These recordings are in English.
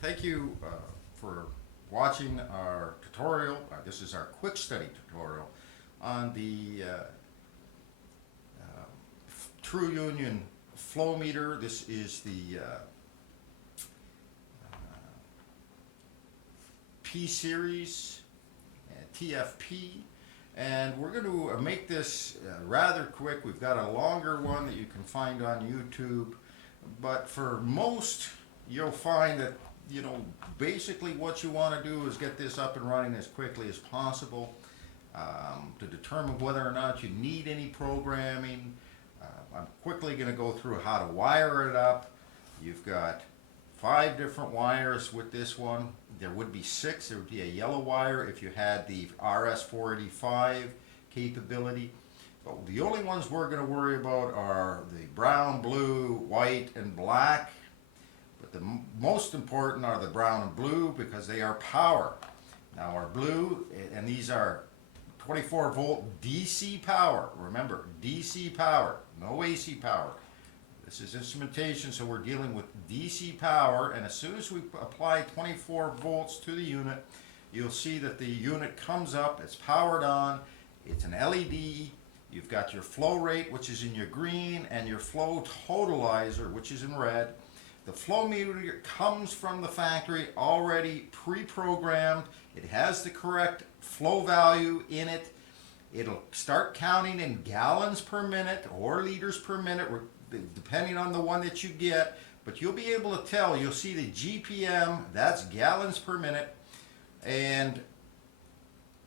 Thank you for watching our tutorial. This is our quick study tutorial on the True Union flow meter. This is the P series, TFP, and we're going to make this rather quick. We've got a longer one that you can find on YouTube, but for most you'll find that basically what you want to do is get this up and running as quickly as possible to determine whether or not you need any programming. I'm quickly going to go through how to wire it up. You've got 5 different wires with this one. There would be 6. There would be a yellow wire if you had the RS485 capability. But the only ones we're going to worry about are the brown, blue, white, and black. But the most important are the brown and blue because they are power. Now our blue, and these are 24 volt DC power. Remember, DC power, no AC power. This is instrumentation, so we're dealing with DC power, and as soon as we apply 24 volts to the unit, you'll see that the unit comes up, it's powered on, it's an LED, you've got your flow rate, which is in your green, and your flow totalizer, which is in red. The flow meter comes from the factory already pre-programmed. It has the correct flow value in it. It'll start counting in gallons per minute or liters per minute, depending on the one that you get. But you'll be able to tell, you'll see the GPM, that's gallons per minute. And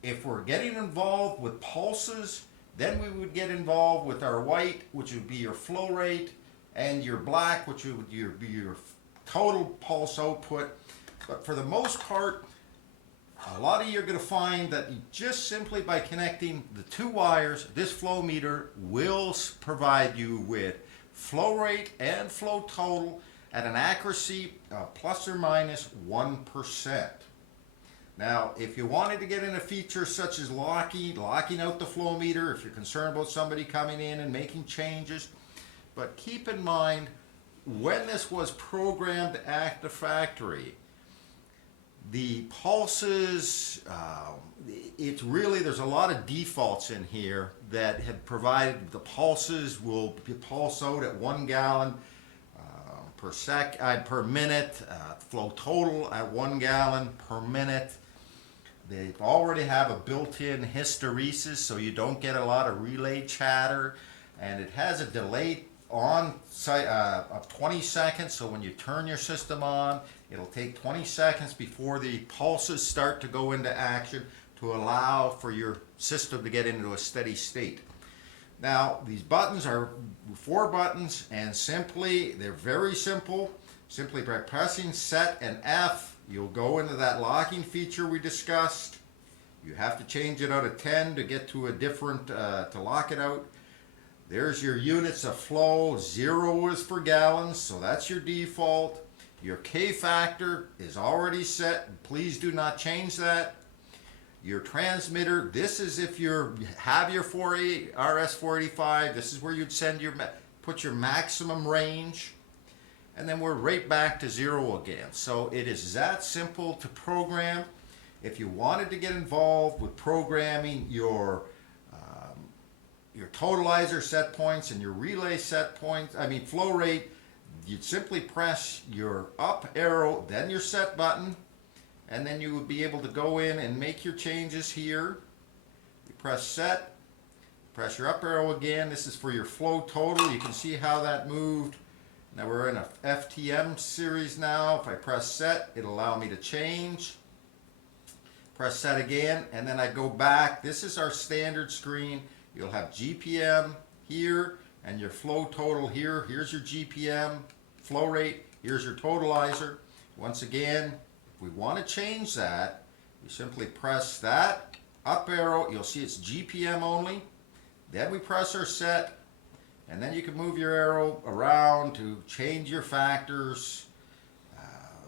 if we're getting involved with pulses, then we would get involved with our white, which would be your flow rate, and your black, which would be your total pulse output. But for the most part, a lot of you are going to find that just simply by connecting the 2 wires, this flow meter will provide you with flow rate and flow total at an accuracy of plus or minus 1%. Now, if you wanted to get in a feature such as locking out the flow meter, if you're concerned about somebody coming in and making changes, but keep in mind, when this was programmed at the factory, the pulses, there's a lot of defaults in here that have provided the pulses will pulse out at 1 gallon per minute, flow total at 1 gallon per minute. They already have a built-in hysteresis, so you don't get a lot of relay chatter, and it has a delay on site of 20 seconds, so when you turn your system on, it'll take 20 seconds before the pulses start to go into action to allow for your system to get into a steady state. Now, these buttons are 4 buttons, and they're very simple. Simply by pressing set and F, you'll go into that locking feature we discussed. You have to change it out of 10 to get to a different, to lock it out. There's your units of flow. 0 is for gallons, so that's your default. Your K factor is already set. Please do not change that. Your transmitter, this is if you have your RS485, this is where you'd put your maximum range. And then we're right back to 0 again. So it is that simple to program. If you wanted to get involved with programming your totalizer set points and your relay set points, flow rate, you'd simply press your up arrow, then your set button, and then you would be able to go in and make your changes here. You press set, press your up arrow again. This is for your flow total. You can see how that moved. Now we're in a FTM series now. If I press set, it'll allow me to change. Press set again, and then I go back. This is our standard screen. You'll have GPM here and your flow total here. Here's your GPM, flow rate. Here's your totalizer. Once again, if we want to change that, we simply press that up arrow. You'll see it's GPM only. Then we press our set, and then you can move your arrow around to change your factors.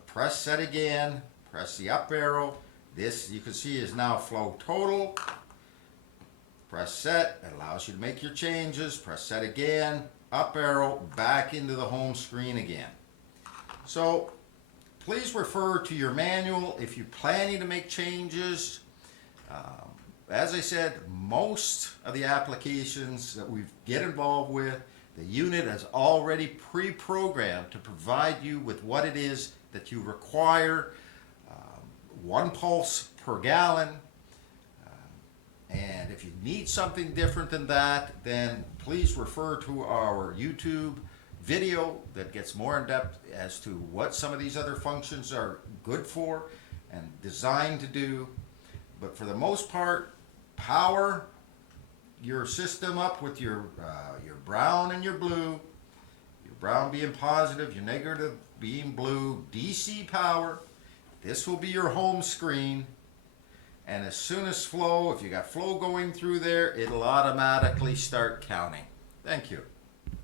Press set again, press the up arrow. This, you can see, is now flow total. Press set, it allows you to make your changes. Press set again, up arrow, back into the home screen again. So please refer to your manual if you're planning to make changes. As I said, most of the applications that we get involved with, the unit is already pre-programmed to provide you with what it is that you require. 1 pulse per gallon. And if you need something different than that, then please refer to our YouTube video that gets more in depth as to what some of these other functions are good for and designed to do. But for the most part, power your system up with your brown and your blue. Your brown being positive, your negative being blue. DC power. This will be your home screen. And as soon as flow, if you got flow going through there, it'll automatically start counting. Thank you.